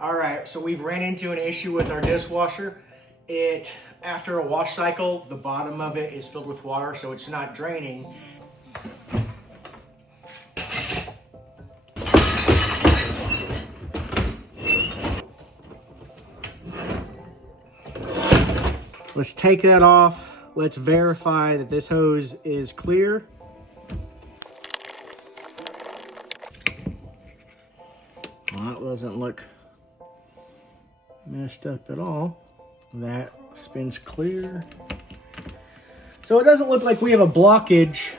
All right, so we've ran into an issue with our dishwasher. After a wash cycle, the bottom of it is filled with water, so it's not draining. Let's take that off. Let's verify that this hose is clear. Well, that doesn't look messed up at all. That spins clear. So it doesn't look like we have a blockage